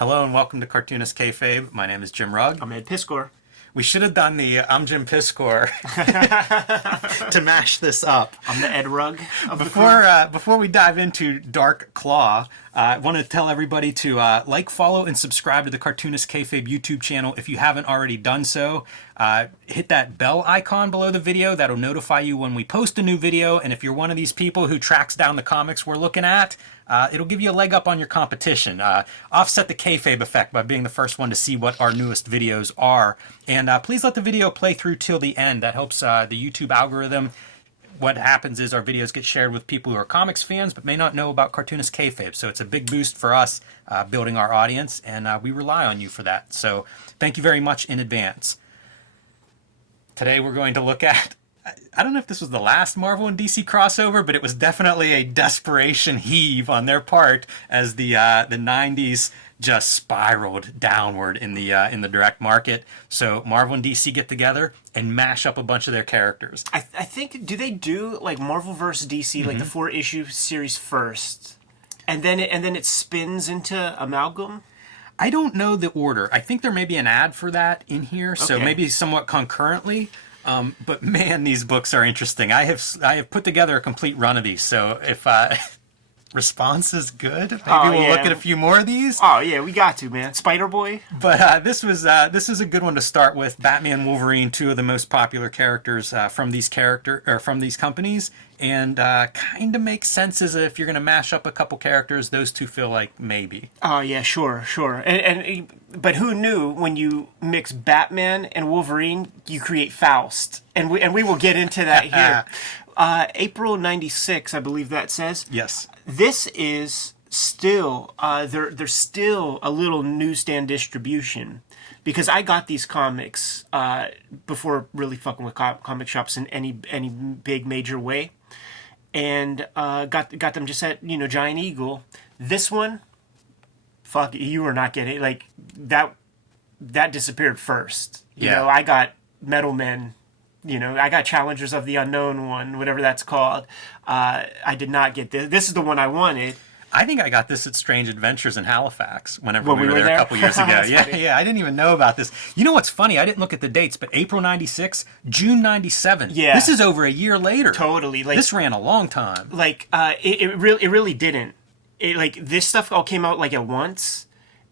Hello and welcome to Cartoonist Kayfabe. My name is Jim Rugg. I'm Ed Piscor. We should have done the I'm Jim Piscor to mash this up. I'm the Ed Rugg of Before we dive into Dark Claw, I want to tell everybody to like, follow, and subscribe to the Cartoonist Kayfabe YouTube channel if you haven't already done so. Hit that bell icon below the video. That'll notify you when we post a new video. And if you're one of these people who tracks down the comics we're looking at, it'll give you a leg up on your competition. Offset the kayfabe effect by being the first one to see what our newest videos are. And please let the video play through till the end. That helps the YouTube algorithm. What happens is our videos get shared with people who are comics fans but may not know about Cartoonist Kayfabe. So it's a big boost for us building our audience, and we rely on you for that. So thank you very much in advance. Today we're going to look at, I don't know if this was the last Marvel and DC crossover, but it was definitely a desperation heave on their part as the 90s just spiraled downward in the direct market. So Marvel and DC get together and mash up a bunch of their characters. I think, do they do like Marvel vs. DC, like the 4-issue series first, and then it spins into Amalgam? I don't know the order. I think there may be an ad for that in here, so Okay. maybe somewhat concurrently. But man, these books are interesting. I have put together a complete run of these, so if response is good, maybe we'll look at a few more of these. Oh yeah, we got to, man. Spider-Boy. But this is a good one to start with. Batman and Wolverine, two of the most popular characters from these companies, and kind of makes sense as if you're going to mash up a couple characters. Those two feel like maybe. Oh yeah, sure. But who knew when you mix Batman and Wolverine, you create Faust, and we will get into that here. April '96, I believe that says. Yes. This is still there's still a little newsstand distribution, because I got these comics before really fucking with comic shops in any big major way, and got them just at Giant Eagle. This one, fuck, you were not getting like that. That disappeared first. You know, I got Metal Men. I got Challengers of the Unknown one, whatever that's called. I did not get this. This is the one I wanted. I think I got this at Strange Adventures in Halifax whenever we were there a couple years ago. Yeah, I didn't even know about this. You know what's funny? I didn't look at the dates, but April 96, June 97. Yeah. This is over a year later. Totally. Like, this ran a long time. Like, it really didn't. This stuff all came out like at once,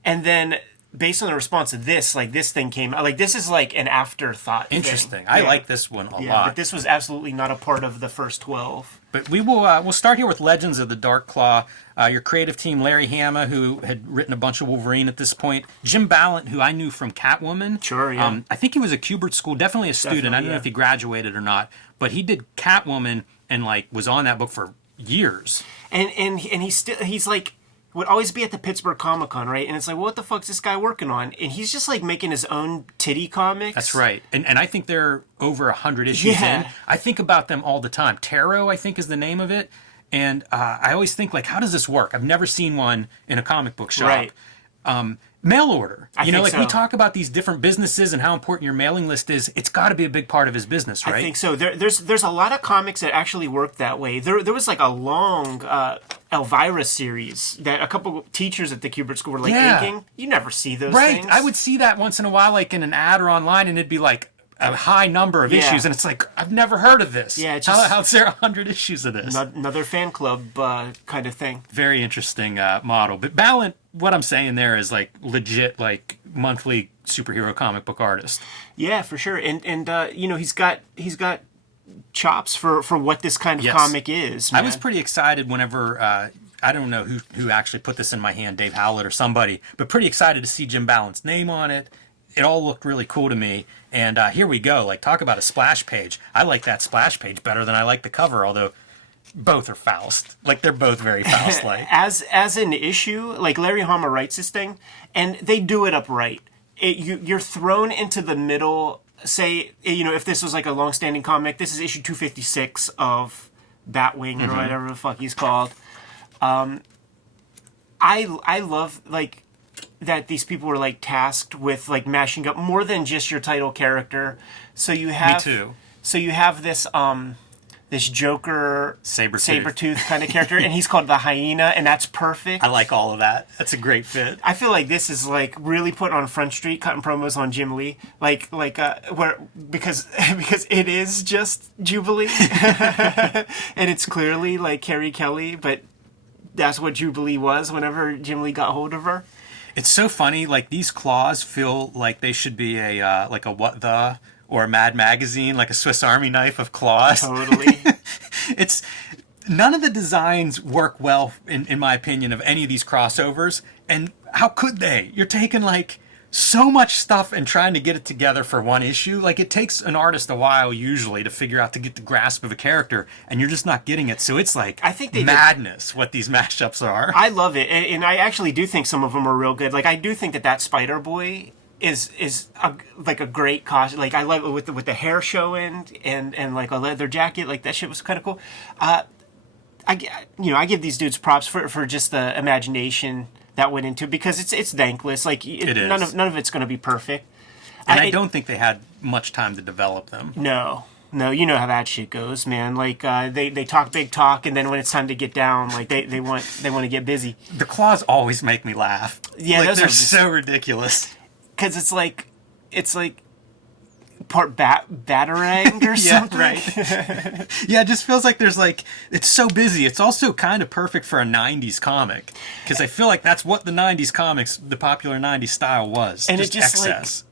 and then based on the response to this, like this thing came out. Like, this is like an afterthought. Interesting. Thing. I like this one a lot. But this was absolutely not a part of the first 12. But we'll start here with Legends of the Dark Claw. Your creative team, Larry Hama, who had written a bunch of Wolverine at this point. Jim Balent, who I knew from Catwoman. Sure, yeah. I think he was a Kubert School, definitely a student. I don't know if he graduated or not. But he did Catwoman and was on that book for years. And he's like, would always be at the Pittsburgh Comic-Con, right? And it's like, well, what the fuck's this guy working on? And he's just like making his own titty comics. That's right. And I think they're over 100 issues in. I think about them all the time. Tarot, I think, is the name of it. And I always think, like, how does this work? I've never seen one in a comic book shop. Right. Mail order. I think so. We talk about these different businesses and how important your mailing list is. It's got to be a big part of his business, right? I think so. There's a lot of comics that actually work that way. There was like a long Elvira series that a couple teachers at the Kubert School were like inking. You never see those things. I would see that once in a while, like in an ad or online, and it'd be like a high number of issues, and it's like, I've never heard of this. Yeah, how's there 100 issues of this? Another fan club kind of thing. Very interesting model. But Balent, what I'm saying there is like legit, like monthly superhero comic book artist. Yeah, for sure. And he's got chops for what this kind of comic is. Man. I was pretty excited whenever I don't know who actually put this in my hand, Dave Howlett or somebody, but pretty excited to see Jim Balent's name on it. It all looked really cool to me. And here we go. Like, talk about a splash page. I like that splash page better than I like the cover, although both are Faust. Like, they're both very Faust-like. As an issue, like, Larry Hama writes this thing, and they do it upright. You're thrown into the middle. Say, if this was like a long-standing comic, this is issue 256 of Batwing or whatever the fuck he's called. I love, like, that these people were like tasked with like mashing up more than just your title character. So you have Me too. So you have this this Joker Sabretooth kind of character, and he's called the Hyena, and that's perfect. I like all of that. That's a great fit. I feel like this is like really put on Front Street, cutting promos on Jim Lee, where because it is just Jubilee, and it's clearly like Carrie Kelly, but that's what Jubilee was whenever Jim Lee got hold of her. It's so funny. Like these claws feel like they should be a like a What the or a Mad Magazine, like a Swiss Army knife of claws. Totally. It's none of the designs work well in my opinion of any of these crossovers. And how could they? You're taking like so much stuff and trying to get it together for one issue. Like it takes an artist a while usually to figure out to get the grasp of a character, and you're just not getting it. So it's like I think madness what these mashups are. I love it, and I actually do think some of them are real good. Like I do think that Spider Boy is like a great costume. Like I love it with the hair showing and like a leather jacket. Like that shit was kind of cool. I give these dudes props for just the imagination that went into it, because it's thankless. Like It is. None of it's going to be perfect. And I don't think they had much time to develop them. No, you know how that shit goes, man. Like they talk big talk, and then when it's time to get down, like they want to get busy. The claws always make me laugh. Yeah, like, those they're are just, so ridiculous. because it's like part batarang or something. Right. Yeah, it just feels like there's like it's so busy. It's also kind of perfect for a 90s comic, because I feel like that's what the 90s comics, the popular 90s style was. And just it just excess.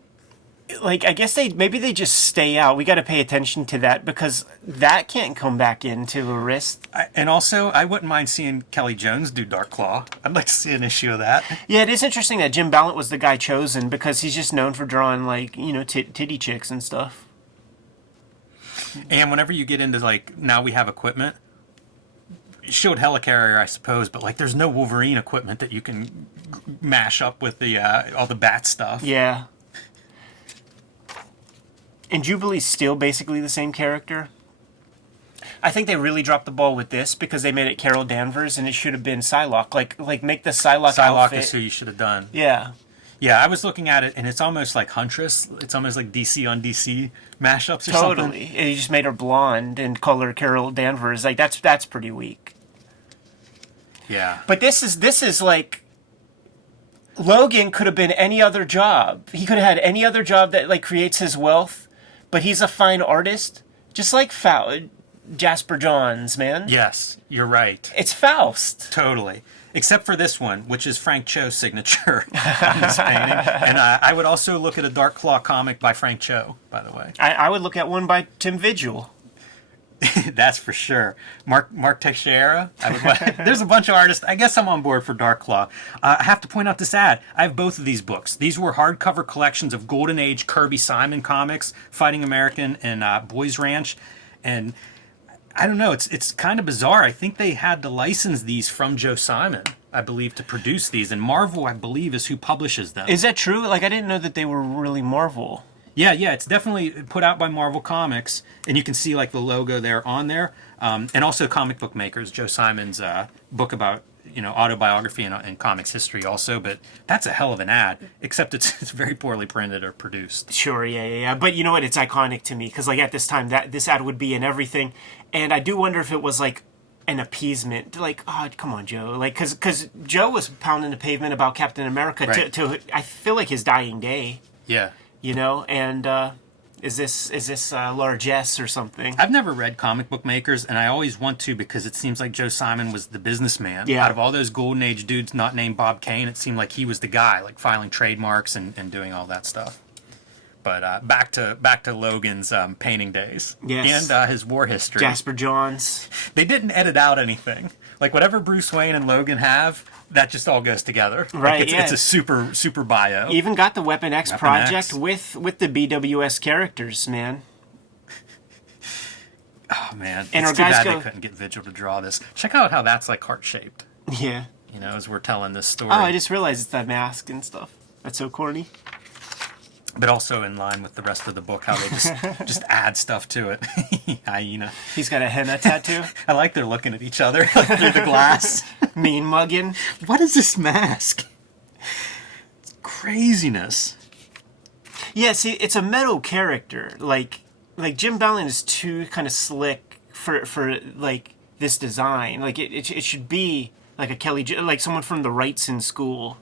Like I guess maybe they just stay out. We got to pay attention to that, because that can't come back into a wrist. And also, I wouldn't mind seeing Kelly Jones do Dark Claw. I'd like to see an issue of that. Yeah, it is interesting that Jim Balent was the guy chosen, because he's just known for drawing like titty chicks and stuff. And whenever you get into like now we have equipment, it showed Helicarrier, I suppose, but like there's no Wolverine equipment that you can mash up with the all the bat stuff. Yeah. And Jubilee's still basically the same character. I think they really dropped the ball with this, because they made it Carol Danvers, and it should have been Psylocke. Like make the Psylocke outfit. Is who you should have done. Yeah. Yeah, I was looking at it, and it's almost like Huntress. It's almost like DC on DC mashups or something. Totally. And you just made her blonde and call her Carol Danvers. Like that's pretty weak. Yeah. But this is like Logan could have been any other job. He could have had any other job that like creates his wealth. But he's a fine artist, just like Jasper Johns, man. Yes, you're right. It's Faust. Totally. Except for this one, which is Frank Cho's signature on this painting. And I would also look at a Dark Claw comic by Frank Cho, by the way. I would look at one by Tim Vigil. That's for sure. Mark Teixeira. There's a bunch of artists. I guess I'm on board for Dark Claw. I have to point out this ad. I have both of these books. These were hardcover collections of Golden Age Kirby Simon comics, Fighting American and Boys Ranch. And I don't know. It's kind of bizarre. I think they had to license these from Joe Simon, I believe, to produce these. And Marvel, I believe, is who publishes them. Is that true? Like, I didn't know that they were really Marvel. Yeah, it's definitely put out by Marvel Comics, and you can see like the logo there on there, and also Comic Book Makers, Joe Simon's book about autobiography and comics history also. But that's a hell of an ad, except it's very poorly printed or produced. Sure, yeah. But you know what? It's iconic to me, because like at this time this ad would be in everything, and I do wonder if it was like an appeasement, like, oh, come on, Joe, like because Joe was pounding the pavement about Captain America right. to I feel like his dying day. Yeah. And is this largesse or something? I've never read Comic Book Makers, and I always want to, because it seems like Joe Simon was the businessman. Yeah. Out of all those Golden Age dudes not named Bob Kane, it seemed like he was the guy, like filing trademarks and doing all that stuff. But back to Logan's painting days. Yes. And his war history. Jasper Johns. They didn't edit out anything. Like whatever Bruce Wayne and Logan have, that just all goes together. Right, like it's a super bio. Even got the Weapon X project X. with the BWS characters, man. Oh man, And it's our too guys bad go- they couldn't get Vigil to draw this. Check out how that's like heart shaped. Yeah. As we're telling this story. Oh, I just realized it's that mask and stuff. That's so corny. But also in line with the rest of the book, how they just add stuff to it. Hyena. He's got a henna tattoo. I like they're looking at each other like through the glass. Mean mugging. What is this mask? It's craziness. Yeah, see, it's a metal character. Like Jim Balent is too kind of slick for like this design. Like it should be like a like someone from the Wrights in school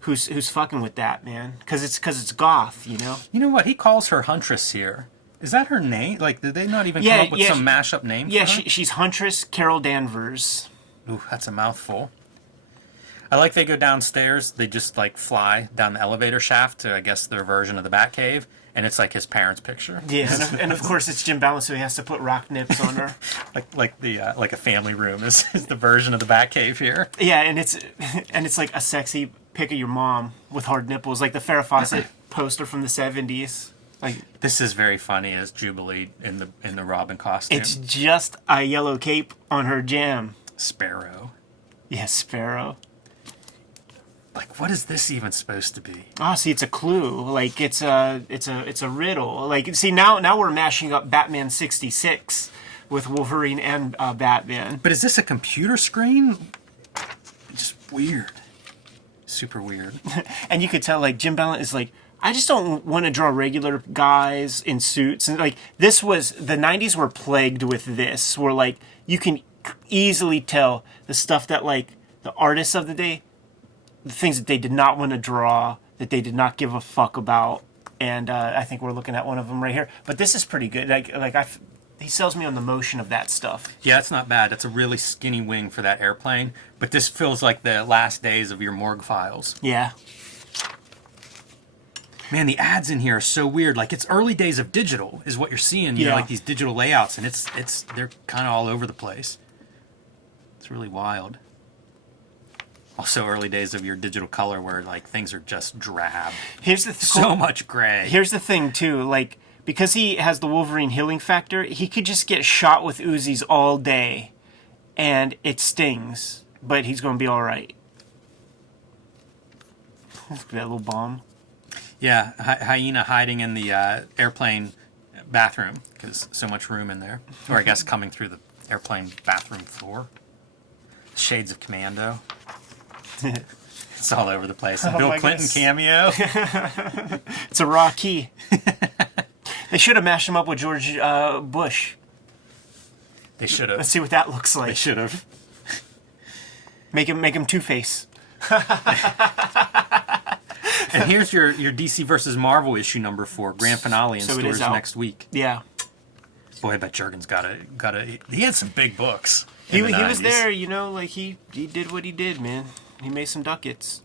who's fucking with that, man. Because it's goth, you know. You know what? He calls her Huntress here. Is that her name? Like, did they not even come up with some mashup name? Yeah, for her? She's Huntress Carol Danvers. Ooh, that's a mouthful. I like they go downstairs. They just like fly down the elevator shaft to, I guess, their version of the Batcave, and it's like his parents' picture. Yeah, and of course it's Jim Balent, so he has to put rock nips on her. like a family room is the version of the Batcave here. Yeah, and it's like a sexy pic of your mom with hard nipples, like the Farrah Fawcett poster from the 70s. Like, this is very funny as Jubilee in the Robin costume. it's just a yellow cape on her jam. Sparrow. Yes, Sparrow. Like, what is this even supposed to be? Oh, see, it's a clue. Like, it's a riddle. Like, see, now we're mashing up Batman 66 with Wolverine and Batman. But is this a computer screen? Just weird. Super weird. And you could tell, like, Jim Balent is like, I just don't want to draw regular guys in suits. And, like, the 90s were plagued with this, where, like, you can easily tell the stuff that, like, the artists of the day, the things that they did not want to draw, that they did not give a fuck about. And I think we're looking at one of them right here. But this is pretty good. He sells me on the motion of that stuff. Yeah, it's not bad. It's a really skinny wing for that airplane. But this feels like the last days of your morgue files. Yeah. Man, the ads in here are so weird. Like, it's early days of digital is what you're seeing. You know, like these digital layouts, and they're kind of all over the place. It's really wild. Also, early days of your digital color, where like things are just drab. Here's the so much gray. Here's the thing too, like, because he has the Wolverine healing factor, he could just get shot with Uzis all day, and it stings, but he's gonna be all right. Look at that little bomb. Yeah, hyena hiding in the airplane bathroom because so much room in there. Or I guess coming through the airplane bathroom floor. Shades of Commando. It's all over the place. Bill Clinton cameo. It's a Rocky. They should have mashed him up with George Bush. They should have. Let's see what that looks like. They should have. Make him Two-Face. And here's your DC versus Marvel issue number 4, grand finale in stores next week. Yeah. Boy, I bet Jurgen's got a. He had some big books. He was there, you know, like he did what he did, man. He made some ducats.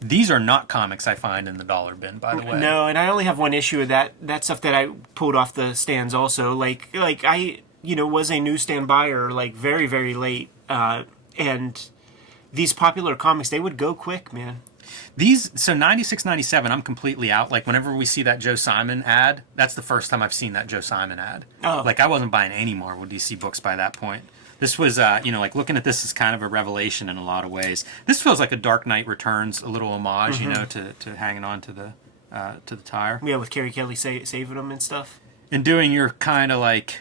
These are not comics I find in the dollar bin, by the way. No, and I only have one issue of that stuff that I pulled off the stands also. Like I, you know, was a newsstand buyer like very, very late. And these popular comics, they would go quick, man. So 96, 97, I'm completely out. Like, whenever we see that Joe Simon ad, that's the first time I've seen that Joe Simon ad. Oh. Like, I wasn't buying any Marvel DC books by that point. This was, you know, like, looking at this is kind of a revelation in a lot of ways. This feels like a Dark Knight Returns, a little homage, you know, to hanging on to the tire. Yeah, with Carrie Kelly saving them and stuff. And doing your kind of, like,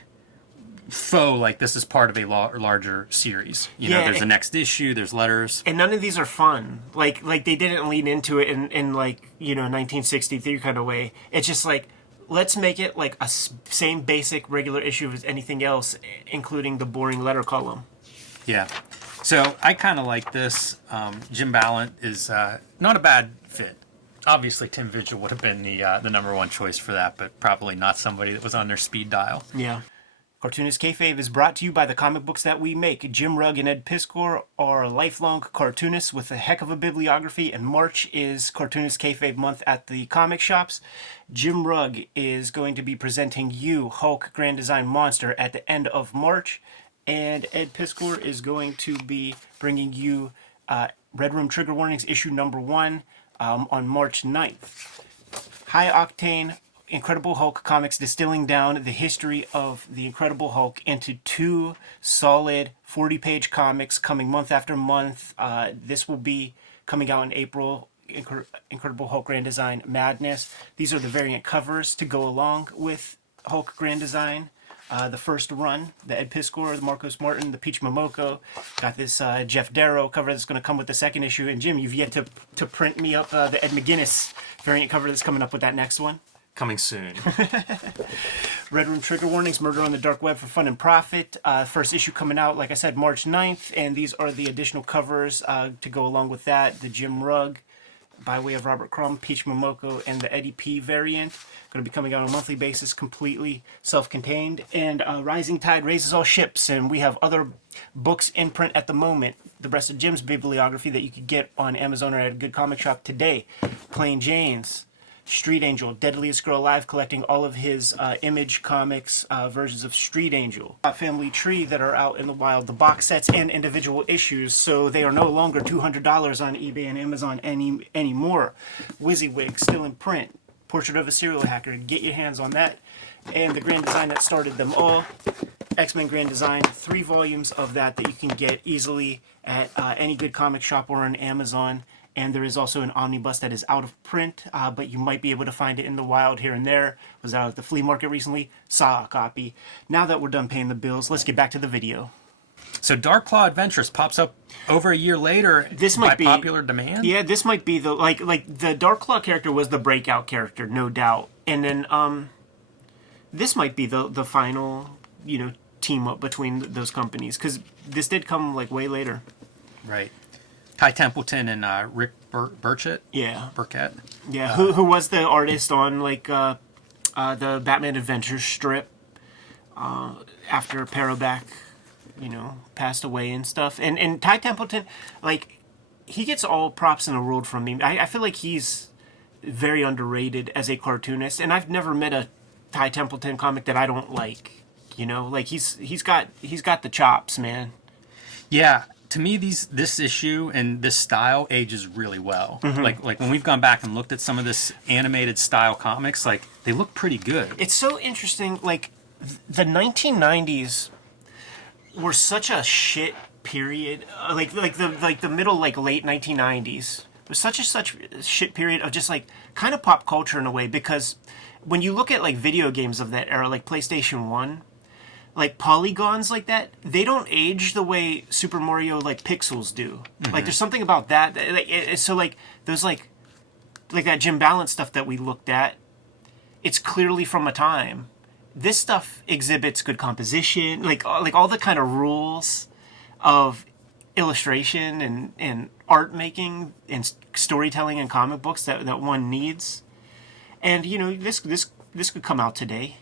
faux, like this is part of a larger series. You know, there's a next issue, there's letters. And none of these are fun. Like they didn't lean into it in like, you know, 1963 kind of way. It's just like, let's make it like a same basic regular issue as anything else, including the boring letter column. Yeah. So I kind of like this. Jim Balent is not a bad fit. Obviously, Tim Vigil would have been the number one choice for that, but probably not somebody that was on their speed dial. Yeah. Cartoonist Kayfabe is brought to you by the comic books that we make. Jim Rugg and Ed Piskor are lifelong cartoonists with a heck of a bibliography, and March is Cartoonist Kayfabe month at the comic shops. Jim Rugg is going to be presenting you Hulk Grand Design Monster at the end of March, and Ed Piskor is going to be bringing you Red Room Trigger Warnings issue number 1 on March 9th. High Octane Incredible Hulk comics distilling down the history of the Incredible Hulk into 2 solid 40-page comics coming month after month. This will be coming out in April. Incredible Hulk Grand Design Madness. These are the variant covers to go along with Hulk Grand Design. The first run, the Ed Piskor, the Marcos Martin, the Peach Momoko. Got this Jeff Darrow cover that's going to come with the second issue. And Jim, you've yet to print me up the Ed McGuinness variant cover that's coming up with that next one. Coming soon. Red Room trigger warnings, murder on the dark web for fun and profit. First issue coming out, like I said, March 9th. And these are the additional covers to go along with that. The Jim Rugg by way of Robert Crumb, Peach Momoko, and the Eddie P variant. Going to be coming out on a monthly basis, completely self-contained. And Rising Tide raises all ships. And we have other books in print at the moment. The rest of Jim's bibliography that you could get on Amazon or at a good comic shop today. Plain Jane's Street Angel, Deadliest Girl Alive, collecting all of his Image Comics versions of Street Angel. Family Tree that are out in the wild, the box sets and individual issues, so they are no longer $200 on eBay and Amazon anymore. WYSIWYG, still in print. Portrait of a Serial Hacker, get your hands on that. And the Grand Design that started them all. X-Men Grand Design, 3 volumes of that you can get easily at any good comic shop or on Amazon. And there is also an omnibus that is out of print, but you might be able to find it in the wild here and there. Was out at the flea market recently, saw a copy. Now that we're done paying the bills, let's get back to the video. So Dark Claw Adventures pops up over a year later by popular demand? Yeah, this might be the, like the Dark Claw character was the breakout character, no doubt. And then this might be the final, team up between those companies, because this did come like way later. Right. Ty Templeton and Rick Burchett. Yeah. Burchett. Yeah, who was the artist on like the Batman Adventures strip after Paroback, passed away and stuff. And Ty Templeton, like, he gets all props in the world from me. I feel like he's very underrated as a cartoonist, and I've never met a Ty Templeton comic that I don't like. Like he's got the chops, man. Yeah. To me, this issue and this style ages really well. Mm-hmm. Like when we've gone back and looked at some of this animated style comics, like they look pretty good. It's so interesting. Like the 1990s were such a shit period. Like the middle, like late 1990s was such a shit period of just like kind of pop culture in a way, because when you look at like video games of that era, like PlayStation 1. Like polygons like that, they don't age the way Super Mario like pixels do. Mm-hmm. Like there's something about that. So like those like that Jim Balent stuff that we looked at, it's clearly from a time. This stuff exhibits good composition, like all the kind of rules of illustration and art making and storytelling in comic books that one needs. And this could come out today.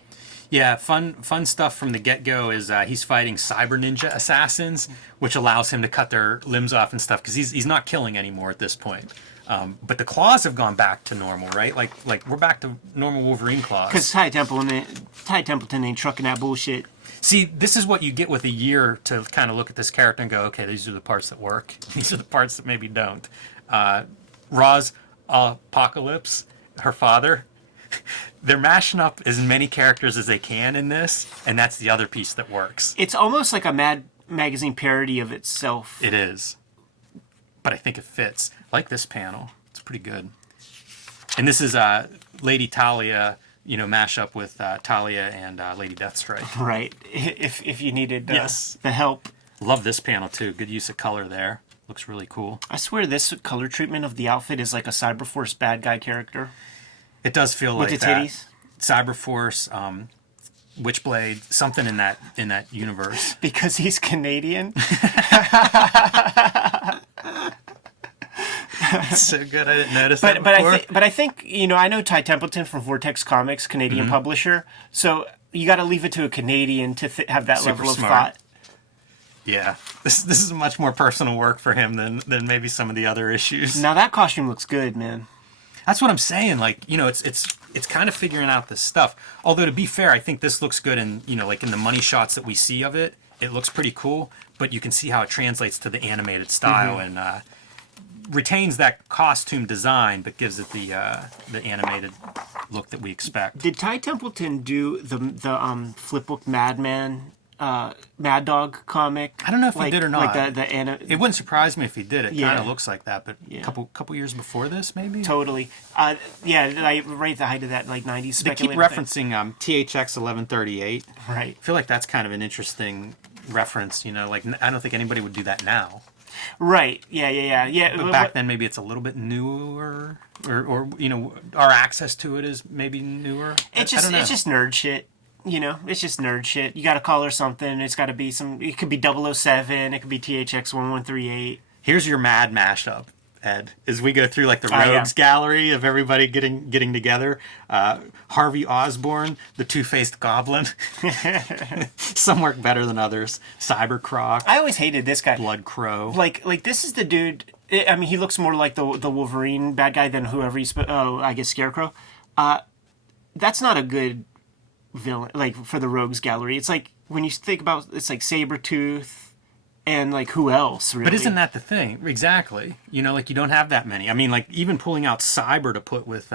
Yeah, fun stuff from the get-go is he's fighting cyber ninja assassins, which allows him to cut their limbs off and stuff, because he's not killing anymore at this point. But the claws have gone back to normal, right? Like we're back to normal Wolverine claws. Because Ty Templeton ain't trucking that bullshit. See, this is what you get with a year to kind of look at this character and go, okay, these are the parts that work. These are the parts that maybe don't. Ra's Apocalypse, her father, they're mashing up as many characters as they can in this, and that's the other piece that works. It's almost like a Mad Magazine parody of itself. It is. But I think it fits. I like this panel. It's pretty good. And this is Lady Talia, mashup with Talia and Lady Deathstrike. Right. If you needed yes. the help. Love this panel, too. Good use of color there. Looks really cool. I swear this color treatment of the outfit is like a Cyberforce bad guy character. It does feel like with the that. Titties. Cyberforce, Witchblade, something in that universe. Because he's Canadian. It's so good. I didn't notice that before. But I think I know Ty Templeton from Vortex Comics, Canadian publisher. So you got to leave it to a Canadian to have that Super level of smart. thought. Yeah, this is much more personal work for him than maybe some of the other issues. Now that costume looks good, man. That's what I'm saying. Like, it's kind of figuring out this stuff. Although, to be fair, I think this looks good, and like in the money shots that we see of it, it looks pretty cool. But you can see how it translates to the animated style and retains that costume design, but gives it the animated look that we expect. Did Ty Templeton do the Flipbook Madman Mad Dog comic? I don't know if he did or not. It wouldn't surprise me if he did. It Yeah. kind of looks like that, but Yeah. couple years before this, maybe. Totally. Right at the height of that 90s. They keep referencing THX 1138. Right. I feel like that's kind of an interesting reference. I don't think anybody would do that now. Right. Yeah. But back then, maybe it's a little bit newer, or our access to it is maybe newer. It's I don't know. just nerd shit. It's just nerd shit. You got to color something. It's got to be it could be 007. It could be THX 1138. Here's your mad mashup, Ed, as we go through like the rogues gallery of everybody getting together. Harvey Osborn, the two-faced goblin. Some work better than others. Cyber Croc. I always hated this guy. Blood Crow. Like this is the dude. I mean, he looks more like the Wolverine bad guy than whoever he's. I guess Scarecrow. That's not a good villain. Like for the rogues gallery, it's like when you think about it's like Sabretooth. And, like, who else, really? But isn't that the thing? Exactly. Like, you don't have that many. I mean, like, even pulling out Cyber to put with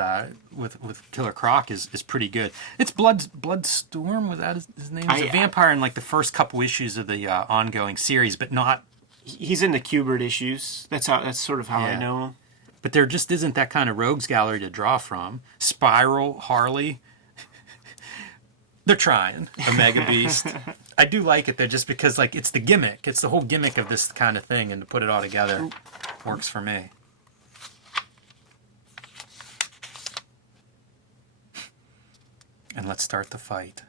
Killer Croc is pretty good. It's Bloodstorm, was that his name? He's a vampire in, like, the first couple issues of the ongoing series, but not... He's in the Kubert issues. That's sort of how I know him. But there just isn't that kind of rogues gallery to draw from. Spiral, Harley... They're trying. Omega Beast. I do like it though, just because like it's the gimmick. It's the whole gimmick of this kind of thing, and to put it all together works for me. And let's start the fight.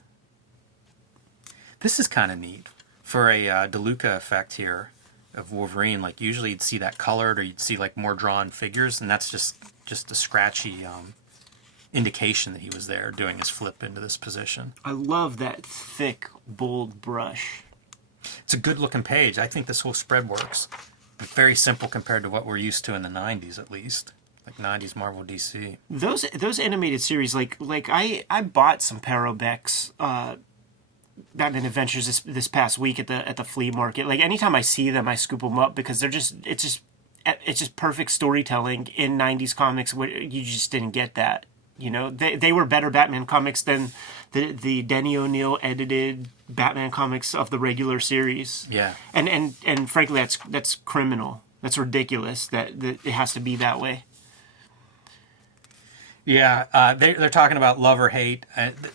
This is kind of neat for a DeLuca effect here of Wolverine. Like usually you'd see that colored, or you'd see like more drawn figures, and that's just a scratchy indication that he was there doing his flip into this position. I love that thick, bold brush. It's a good looking page. I think this whole spread works. But very simple compared to what we're used to in the 90s at least. Like 90s Marvel DC. Those animated series, like I bought some Parobex Batman Adventures this past week at the flea market. Like anytime I see them, I scoop them up because it's just perfect storytelling in 90s comics. You just didn't get that. They were better Batman comics than the Denny O'Neil edited Batman comics of the regular series. Yeah. And frankly, that's criminal. That's ridiculous that it has to be that way. Yeah, they're talking about love or hate.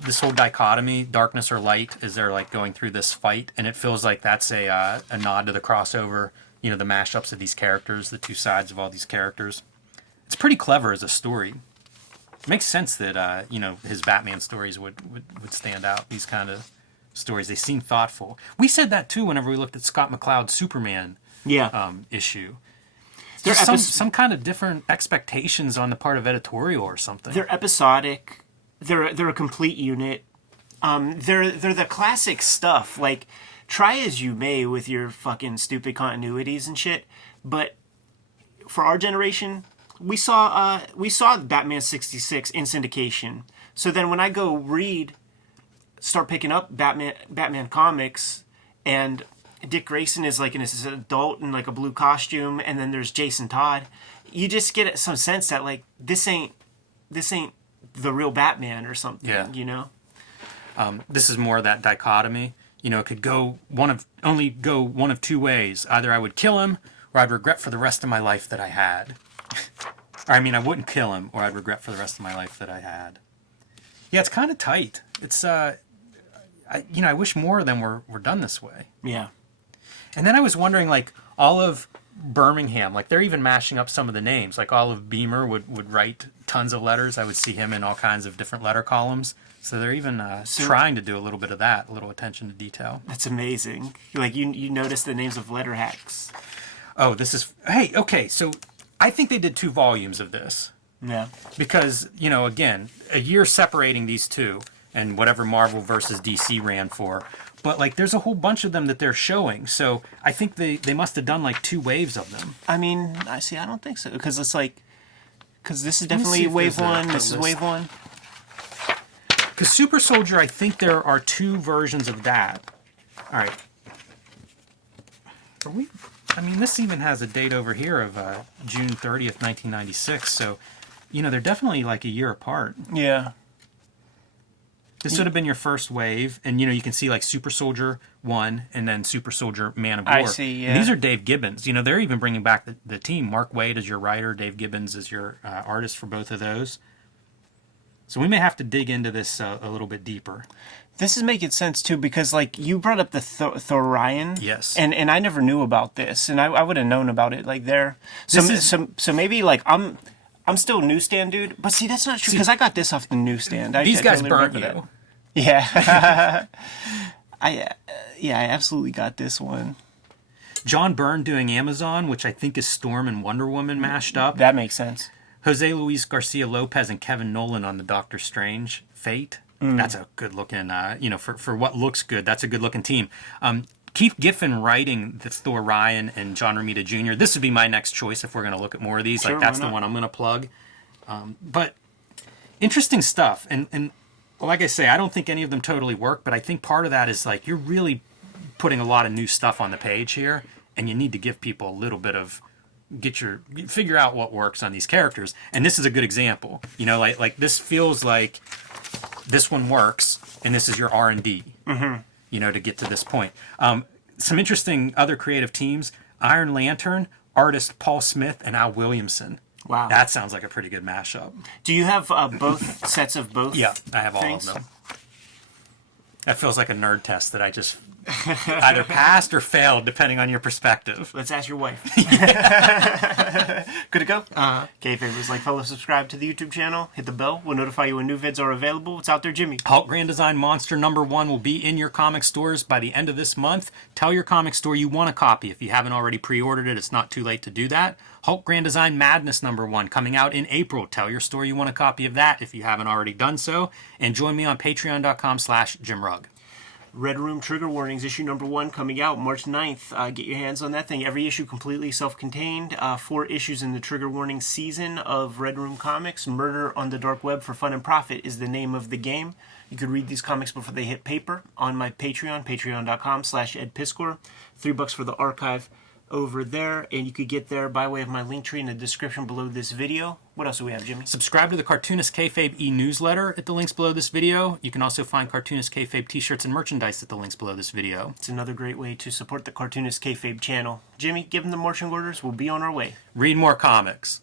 This whole dichotomy, darkness or light, as they're like going through this fight, and it feels like that's a nod to the crossover. The mashups of these characters, the two sides of all these characters. It's pretty clever as a story. It makes sense that his Batman stories would stand out. These kind of stories, they seem thoughtful. We said that too whenever we looked at Scott McCloud's Superman issue. There's some kind of different expectations on the part of editorial or something. They're episodic. They're a complete unit. They're the classic stuff. Like, try as you may with your fucking stupid continuities and shit, but for our generation, we saw Batman 66 in syndication. So then when I go start picking up Batman comics, and Dick Grayson is like in his adult in like a blue costume, and then there's Jason Todd, you just get some sense that like this ain't the real Batman or something. Yeah. This is more of that dichotomy. It could go one of two ways. Either I would kill him, or I'd regret for the rest of my life that I had. I wouldn't kill him, or I'd regret for the rest of my life that I had. Yeah, it's kind of tight. It's I wish more of them were done this way. Yeah. And then I was wondering, like, Olive Birmingham, like they're even mashing up some of the names. Like Olive Beamer would write tons of letters. I would see him in all kinds of different letter columns. So they're even trying to do a little bit of that, a little attention to detail. That's amazing. Like you notice the names of letter hacks. Oh, okay, so I think they did 2 volumes of this. Yeah. Because, again, a year separating these two and whatever Marvel versus DC ran for. But, like, there's a whole bunch of them that they're showing. So I think they must have done, like, 2 waves of them. I don't think so. Because it's like... Because this is definitely wave 1. This is wave 1. Because Super Soldier, I think there are 2 versions of that. All right. This even has a date over here of June 30th, 1996. So, they're definitely like a year apart. Yeah. This would have been your first wave. And, you can see like Super Soldier 1 and then Super Soldier Man of War. I see, yeah. And these are Dave Gibbons. They're even bringing back the team. Mark Waid is your writer. Dave Gibbons is your artist for both of those. So we may have to dig into this a little bit deeper. This is making sense too, because like you brought up the Thorian, Yes, and I never knew about this, and I would have known about it like there. So maybe like I'm still a newsstand dude, but see that's not true because I got this off the newsstand. These guys totally burnt remember you. that. Yeah, I absolutely got this one. John Byrne doing Amazon, which I think is Storm and Wonder Woman mashed up. That makes sense. Jose Luis Garcia Lopez and Kevin Nolan on the Doctor Strange Fate. That's a good looking, for what looks good, that's a good looking team. Keith Giffen writing the Thor Ryan and John Romita Jr. This would be my next choice if we're going to look at more of these. Sure, like that's why the not? one I'm going to plug. But interesting stuff. And like I say, I don't think any of them totally work, but I think part of that is like you're really putting a lot of new stuff on the page here, and you need to give people a little bit of figure out what works on these characters. And this is a good example. Like this feels like this one works, and this is your R&D, to get to this point. Some interesting other creative teams: Iron Lantern, artist Paul Smith and Al Williamson. Wow. That sounds like a pretty good mashup. Do you have both sets of both? Yeah, I have all things? of them. That feels like a nerd test that I just either passed or failed, depending on your perspective. Let's ask your wife. Good to go? Kayfabe was like, fellow, subscribe to the YouTube channel, hit the bell, we'll notify you when new vids are available. It's out there, Jimmy. Hulk Grand Design Monster #1 will be in your comic stores by the end of this month. Tell your comic store you want a copy. If you haven't already pre-ordered it, it's not too late to do that. Hulk Grand Design Madness #1 coming out in April. Tell your store you want a copy of that if you haven't already done so. And join me on patreon.com/JimRugg. Red Room Trigger Warnings, issue #1 coming out March 9th. Get your hands on that thing. Every issue completely self-contained. 4 issues in the Trigger Warning season of Red Room Comics. Murder on the Dark Web for Fun and Profit is the name of the game. You could read these comics before they hit paper on my Patreon, patreon.com/EdPiskor. $3 for the archive over there, and you could get there by way of my link tree in the description below this video. What else do we have, Jimmy? Subscribe to the Cartoonist Kayfabe e-newsletter at the links below this video. You can also find Cartoonist Kayfabe t-shirts and merchandise at the links below this video. It's another great way to support the Cartoonist Kayfabe channel. Jimmy, give them the marching orders. We'll be on our way. Read more comics.